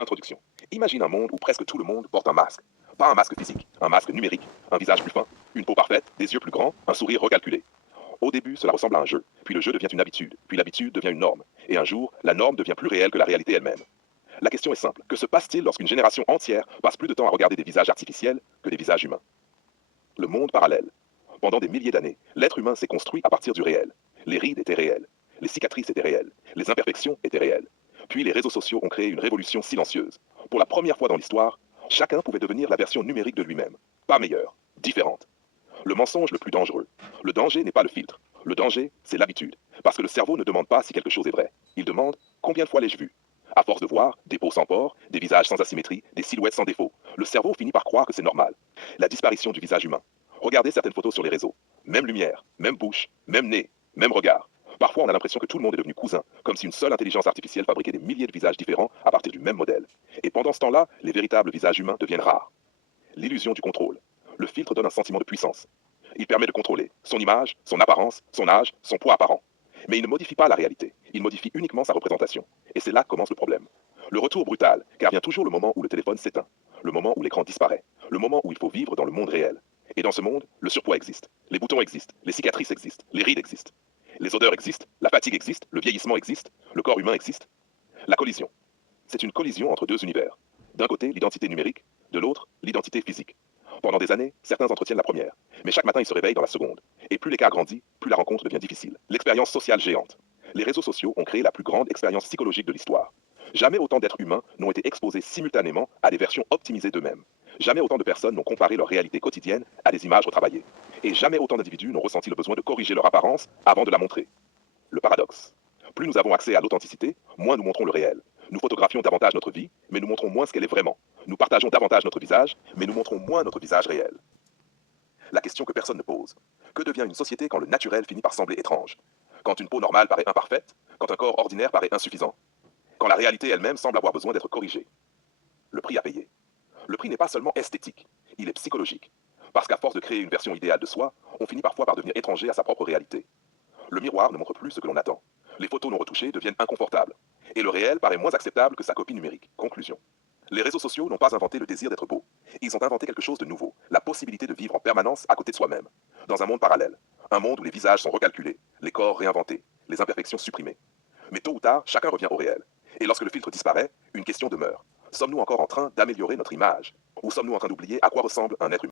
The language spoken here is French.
Introduction. Imagine un monde où presque tout le monde porte un masque. Pas un masque physique, un masque numérique, un visage plus fin, une peau parfaite, des yeux plus grands, un sourire recalculé. Au début, cela ressemble à un jeu, puis le jeu devient une habitude, puis l'habitude devient une norme, et un jour, la norme devient plus réelle que la réalité elle-même. La question est simple, que se passe-t-il lorsqu'une génération entière passe plus de temps à regarder des visages artificiels que des visages humains? Le monde parallèle. Pendant des milliers d'années, l'être humain s'est construit à partir du réel. Les rides étaient réelles, les cicatrices étaient réelles, les imperfections étaient réelles. Puis les réseaux sociaux ont créé une révolution silencieuse. Pour la première fois dans l'histoire, chacun pouvait devenir la version numérique de lui-même. Pas meilleure, différente. Le mensonge le plus dangereux. Le danger n'est pas le filtre. Le danger, c'est l'habitude. Parce que le cerveau ne demande pas si quelque chose est vrai. Il demande combien de fois l'ai-je vu. À force de voir des peaux sans pores, des visages sans asymétrie, des silhouettes sans défaut, le cerveau finit par croire que c'est normal. La disparition du visage humain. Regardez certaines photos sur les réseaux. Même lumière, même bouche, même nez, même regard. Parfois, on a l'impression que tout le monde est devenu cousin, comme si une seule intelligence artificielle fabriquait des milliers de visages différents à partir du même modèle. Et pendant ce temps-là, les véritables visages humains deviennent rares. L'illusion du contrôle. Le filtre donne un sentiment de puissance. Il permet de contrôler son image, son apparence, son âge, son poids apparent. Mais il ne modifie pas la réalité, il modifie uniquement sa représentation. Et c'est là que commence le problème. Le retour brutal, car vient toujours le moment où le téléphone s'éteint, le moment où l'écran disparaît, le moment où il faut vivre dans le monde réel. Et dans ce monde, le surpoids existe, les boutons existent, les cicatrices existent, les rides existent. Les odeurs existent, la fatigue existe, le vieillissement existe, le corps humain existe. La collision. C'est une collision entre deux univers. D'un côté, l'identité numérique, de l'autre, l'identité physique. Pendant des années, certains entretiennent la première, mais chaque matin ils se réveillent dans la seconde. Et plus l'écart grandit, plus la rencontre devient difficile. L'expérience sociale géante. Les réseaux sociaux ont créé la plus grande expérience psychologique de l'histoire. Jamais autant d'êtres humains n'ont été exposés simultanément à des versions optimisées d'eux-mêmes. Jamais autant de personnes n'ont comparé leur réalité quotidienne à des images retravaillées. Et jamais autant d'individus n'ont ressenti le besoin de corriger leur apparence avant de la montrer. Le paradoxe. Plus nous avons accès à l'authenticité, moins nous montrons le réel. Nous photographions davantage notre vie, mais nous montrons moins ce qu'elle est vraiment. Nous partageons davantage notre visage, mais nous montrons moins notre visage réel. La question que personne ne pose. Que devient une société quand le naturel finit par sembler étrange? Quand une peau normale paraît imparfaite? Quand un corps ordinaire paraît insuffisant? Quand la réalité elle-même semble avoir besoin d'être corrigée? Le prix à payer. Le prix n'est pas seulement esthétique, il est psychologique. Parce qu'à force de créer une version idéale de soi, on finit parfois par devenir étranger à sa propre réalité. Le miroir ne montre plus ce que l'on attend. Les photos non retouchées deviennent inconfortables. Et le réel paraît moins acceptable que sa copie numérique. Conclusion. Les réseaux sociaux n'ont pas inventé le désir d'être beau. Ils ont inventé quelque chose de nouveau, la possibilité de vivre en permanence à côté de soi-même, dans un monde parallèle. Un monde où les visages sont recalculés, les corps réinventés, les imperfections supprimées. Mais tôt ou tard, chacun revient au réel. Et lorsque le filtre disparaît, une question demeure. Sommes-nous encore en train d'améliorer notre image? Ou sommes-nous en train d'oublier à quoi ressemble un être humain?